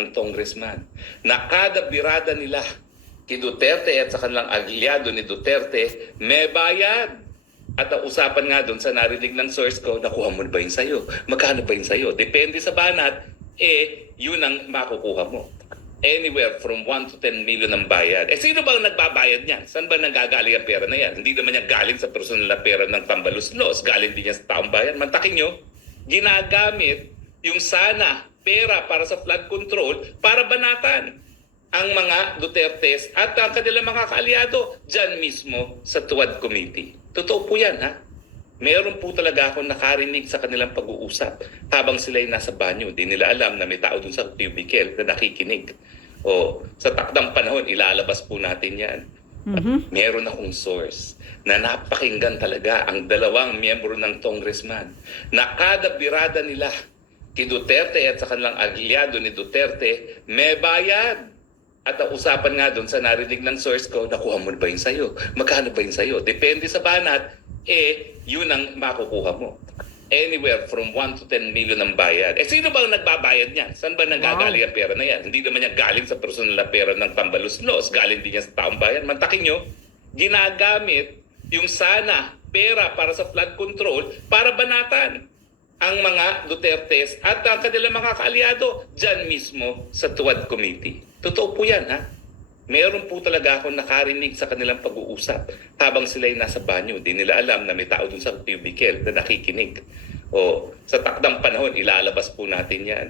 ng congressman na kada birada nila kay Duterte at sa kanilang aliado ni Duterte, may bayad. At ang usapan nga doon sa narinig ng source ko, nakuha mo ba yun sa'yo? Magkano ba yun sa'yo? Depende sa banat, yun ang makukuha mo. Anywhere from 1 to 10 million ang bayad. Sino bang nagbabayad niyan? Saan ba nanggagaling ang pera na yan? Hindi naman yan galing sa personal na pera ng Tambaluslos. Galing din yan sa taong bayan. Mantakin nyo, ginagamit yung sana pera para sa flood control para banatan ang mga Dutertes at ang kanilang mga kaalyado dyan mismo sa Tuwad Committee. Totoo po yan, ha? Meron po talaga akong nakarinig sa kanilang pag-uusap habang sila'y nasa banyo. Di nila alam na may tao dun sa cubicle na nakikinig. O sa takdang panahon, ilalabas po natin yan. At meron akong source na napakinggan talaga ang dalawang miyembro ng congressman na kada birada nila kay Duterte at sa kanilang aliado ni Duterte, may bayad. At ang usapan nga doon sa narinig ng source ko, nakuha mo ba yun sa'yo? Magkano ba yun sa'yo? Depende sa banat, yun ang makukuha mo. Anywhere from 1 to 10 million ang bayad. Sino bang nagbabayad niyan? Saan ba nanggagaling ang pera na yan? Hindi naman yan galing sa personal na pera ng Tambaluslos. Galing din yan sa taong bayan. Mantakin nyo, ginagamit yung sana pera para sa flood control para banatan ang mga Dutertes at ang kanilang mga kaalyado dyan mismo sa Tuwad Committee. Totoo po yan, ha? Meron po talaga akong nakarinig sa kanilang pag-uusap habang sila'y nasa banyo. Di nila alam na may tao dun sa cubicle na nakikinig. O sa takdang panahon, ilalabas po natin yan.